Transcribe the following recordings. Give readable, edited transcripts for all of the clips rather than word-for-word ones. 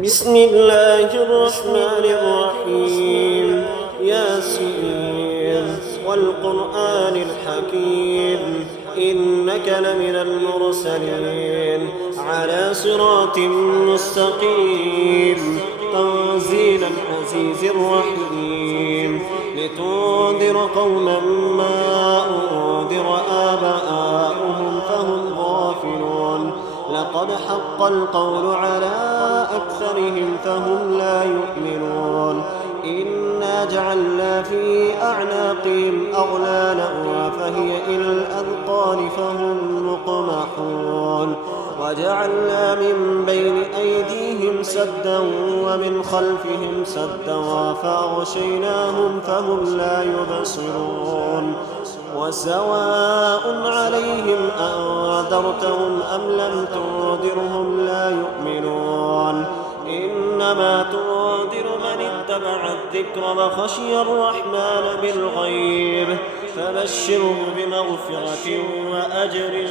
بسم الله الرحمن الرحيم ياسين والقرآن الحكيم إنك لمن المرسلين على صراط مستقيم تنزيل العزيز الرحيم لتنذر قوما ما أنذر آباؤهم فهم غافلون لقد حق القول على أكثرهم فهم لا يؤمنون إنا جعلنا في أعناقهم أغلالا فهي إلى الأذقان فهم مقمحون وجعلنا من بين أيديهم سدا ومن خلفهم سدا فأغشيناهم فهم لا يبصرون وسواء عليهم أنذرتهم أم لم تنذرهم لا يؤمنون إنما تنذر من اتبع الذكر وخشي الرحمن بالغيب فبشره بمغفرة وأجر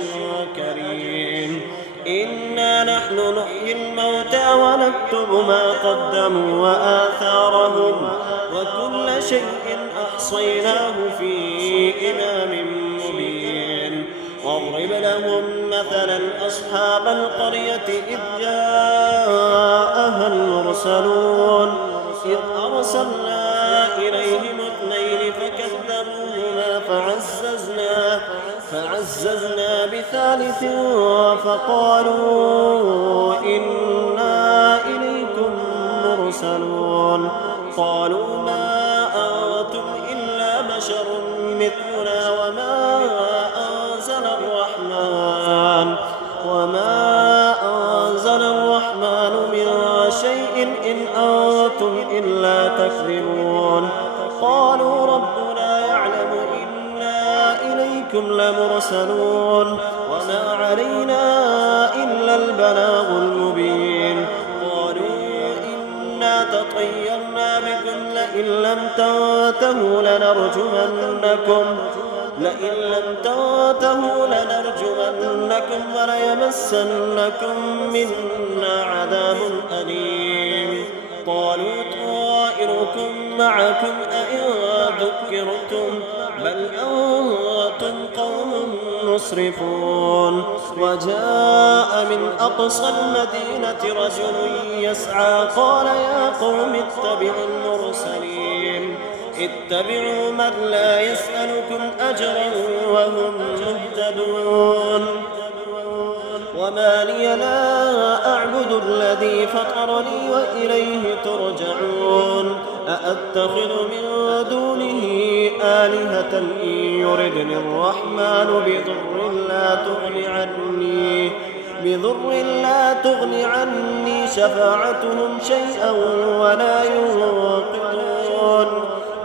كريم إنا نحن نحيي الموتى ونكتب ما قدموا وآثارهم وكل شيء أحصيناه في إمام مبين واضرب لهم مثلا أصحاب القرية إذ جاءها المرسلون إذ أرسلنا إليهم اثنين فكذبوهما فعززنا بثالث فقالوا إنا إليكم مرسلون قالوا ما أنتم إلا بشر مثلنا وما أنزل الرحمن من شيء إن أنتم إلا تكذبون قالوا ربنا يعلم إنا إليكم لمرسلون وما علينا إلا البلاغ المبين قالوا إنا تطيرنا بكم لئن لم تنتهوا لنرجمنكم وليمسنكم منا عذاب أليم قالوا طائركم معكم أئن ذكرتم بل أنتم قوم مسرفون وجاء من أقصى المدينة رجل يسعى قال يا قوم اتبعوا من لا يسألكم أجرا وهم مهتدون وما لي لا أعبد الذي فطرني وإليه ترجعون أأتخذ من دونه آلهة إن يردني الرحمن بضر لا تغن عني شفاعتهم شيئا ولا ينقذون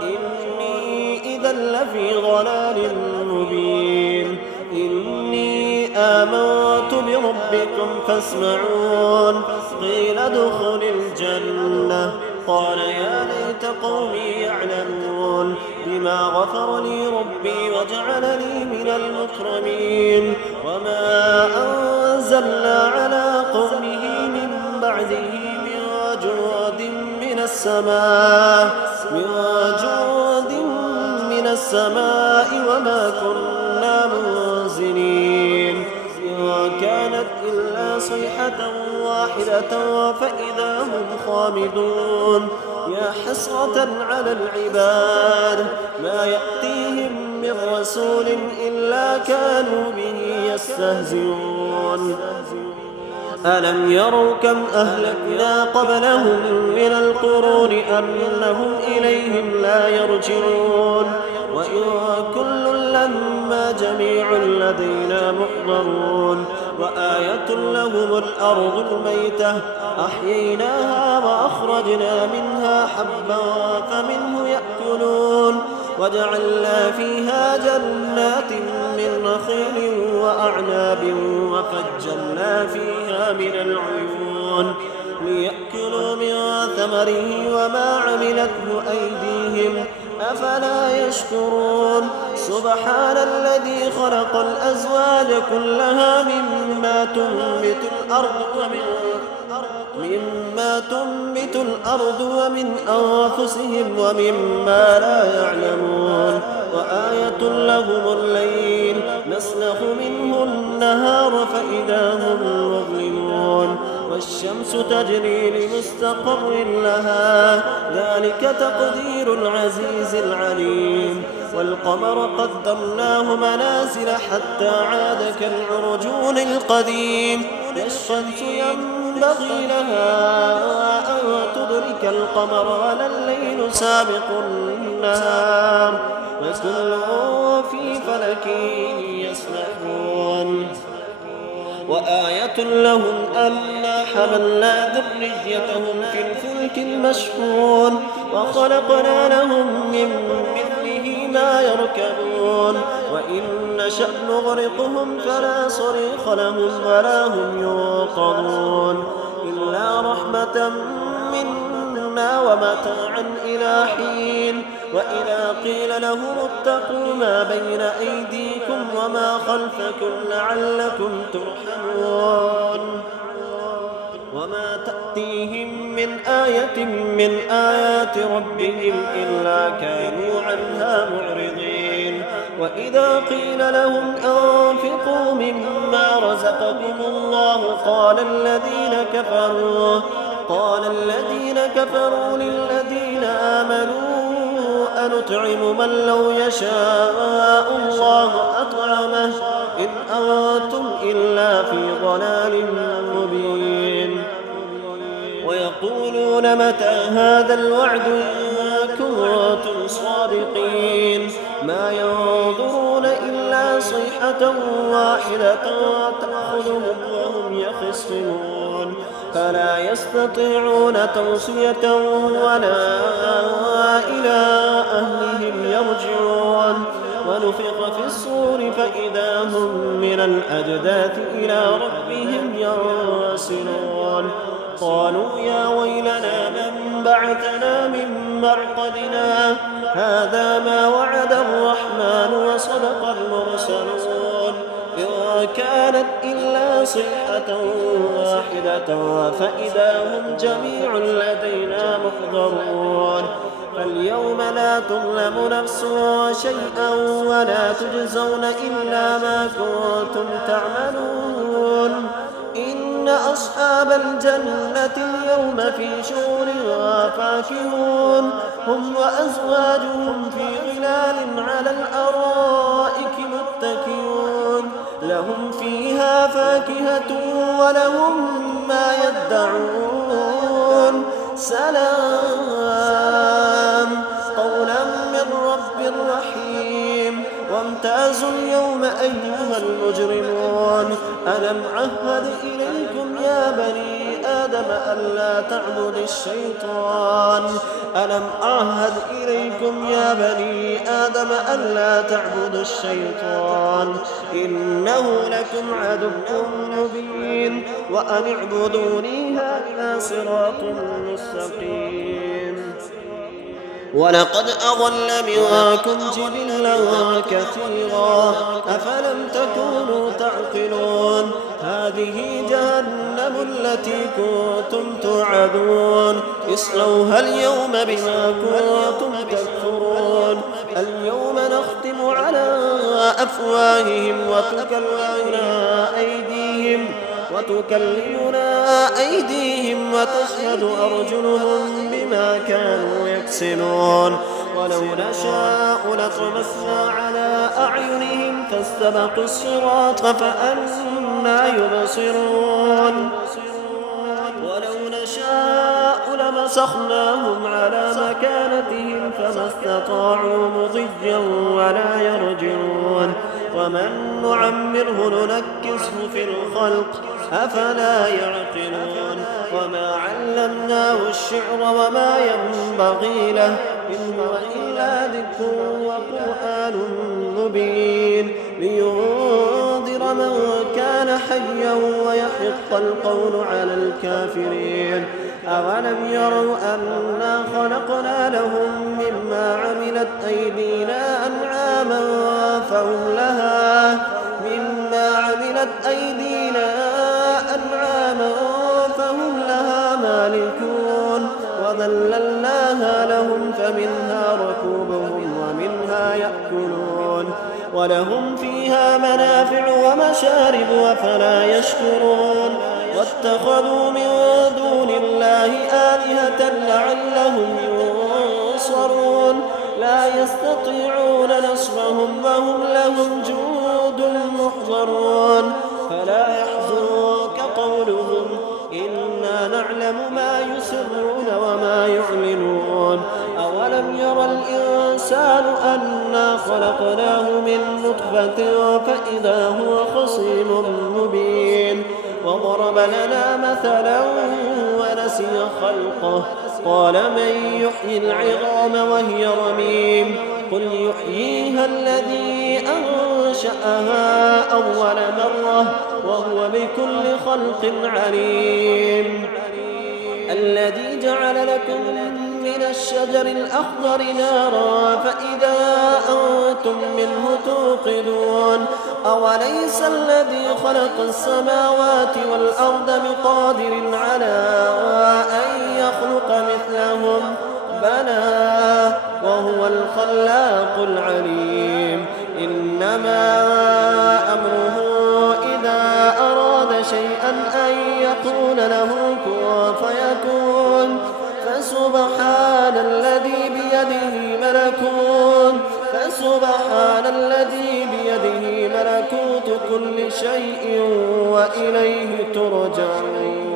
إني إذا لفي ضلال مبين إني آمنت بربكم فاسمعون قيل ادخل الجنة قال يا ليت قومي يعلمون بما غفر لي ربي وجعلني من المكرمين وما أنزلنا على قومه من بعده من جود من السماء وما كنا منزلين إن كانت إلا صيحة واحدة فإذا هم خامدون يا حسرة على العباد ما يأتيهم من رسول إلا كانوا به يستهزئون ألم يروا كم أهلكنا قبلهم من القرون أنهم إليهم لا يرجعون وإن كل لما جميع لدينا محضرون وآية لهم الأرض الميتة أحييناها وأخرجنا منها حبا فمنه يأكلون وجعلنا فيها جنات من نخيل وأعناب وفجرنا فيها من العيون ليأكلوا من ثمره وما عملته أيديهم أفلا يشكرون سبحان الذي خلق الأزواج كلها مما تنبت الأرض ومن أنفسهم ومما لا يعلمون وآية لهم الليل نسلخ منه النهار فإذا هم مظلمون والشمس تجري لمستقر لها ذلك تقدير العزيز العليم والقمر قدرناه منازل حتى عاد كالعرجون القديم والشمس ينبغي لها أن تدرك القمر ولا الليل سابق النهار وكل في فلك يسبحون وآية لهم أنا حملنا ذريتهم في الفلك المشحون وخلقنا لهم من مثله ما يركبون وإن نشأ نغرقهم فلا صريخ لهم ولا هم ينقذون إلا رحمة منا ومتاعا إلى حين وإذا قيل لهم اتقوا ما بين أيديكم وما خلفكم لعلكم ترحمون وما تأتيهم من آية من آيات ربهم إلا كانوا عنها معرضين وإذا قيل لهم أنفقوا مما رزقكم الله قال الذين كفروا للذين آمنوا أنطعم من لو يشاء الله أطعمه إن أنتم إلا في ضلال مبين ويقولون متى هذا الوعد إن كنتم صادقين ما ينظرون إلا صيحة واحدة تأخذهم وهم يخصمون فلا يستطيعون توصية ولا إلى أهلهم يرجعون ونفخ في الصور فإذا هم من الأجداث إلى ربهم ينسلون قالوا يا ويلنا من بعثنا من مرقدنا هذا ما وعد الرحمن وصدق المرسلون إن كانت إلا صيحة واحدة فإذا هم جميع لدينا محضرون فاليوم لا تظلم نفس شيئا ولا تجزون إلا ما كنتم تعملون إن أصحاب الجنة اليوم في شغل فاكهون هم وأزواجهم في ظلال على الأرائك متكئون لهم فيها فاكهة ولهم ما يدعون سلام قولا من رب رحيم وامتازوا اليوم أيها المجرمون ألم عهد إليكم يا بني آدم ألا تعبدوا الشيطان ألم أعهد إليكم يا بني آدم ألا تعبدوا الشيطان إنه لكم عدو مبين وأن اعبدوني هذا صراط مستقيم ولقد أضل منكم جبلا كثيرا أفلم تكونوا تعقلون هذه جهنم التي كنتم توعدون اصلوها اليوم بما كنتم تكفرون اليوم نختم على أفواههم وتكلمنا أيديهم وتشهد أرجلهم بما كانوا يكسبون ولو نشاء لطمسنا على أعينهم فاستبقوا الصراط فأنى يبصرون ولو نشاء لمسخناهم على مكانتهم فما استطاعوا مضيا ولا يرجعون ومن نعمره ننكسه في الخلق أفلا يعقلون وما علمناه الشعر وما ينبغي له إن هو إلا ذكر وقرآن مبين لينذر من كان حيا ويحق القول على الكافرين أولم يروا أنا خلقنا لهم مما عملت أيدينا أنعاما فهم لها مما عملت أيدينا أنعاما فهم لها مالكون وذللناها لهم فمنها ركوبهم ومنها يأكلون ولهم فيها منافع ومشارب أفلا يشكرون واتخذوا من دون الله آلهة لعلهم ينصرون لا يستطيعون نصرهم وهم لهم جند محضرون فلا يحزنك قولهم إنا نعلم ما يسرون وما يعلنون أولم ير الإنسان أنا خلقناه من نطفة فإذا هو خصيم مبين وضرب لنا مثلا ونسي خلقه قال من يحيي العظام وهي رميم قل يحييها الذي أنشأها أول مرة وهو بكل خلق عليم الذي جعل لكم من الشجر الأخضر نارا فإذا أنتم منه توقدون أوليس الذي خلق السماوات والأرض بقادر على أن يخلق مثلهم بلى وهو الخلاق العليم إنما أمره إذا أراد شيئا أن يقول له كن فيكون فسبحان الذي بيده ملكوت كل شيء وإليه ترجعون.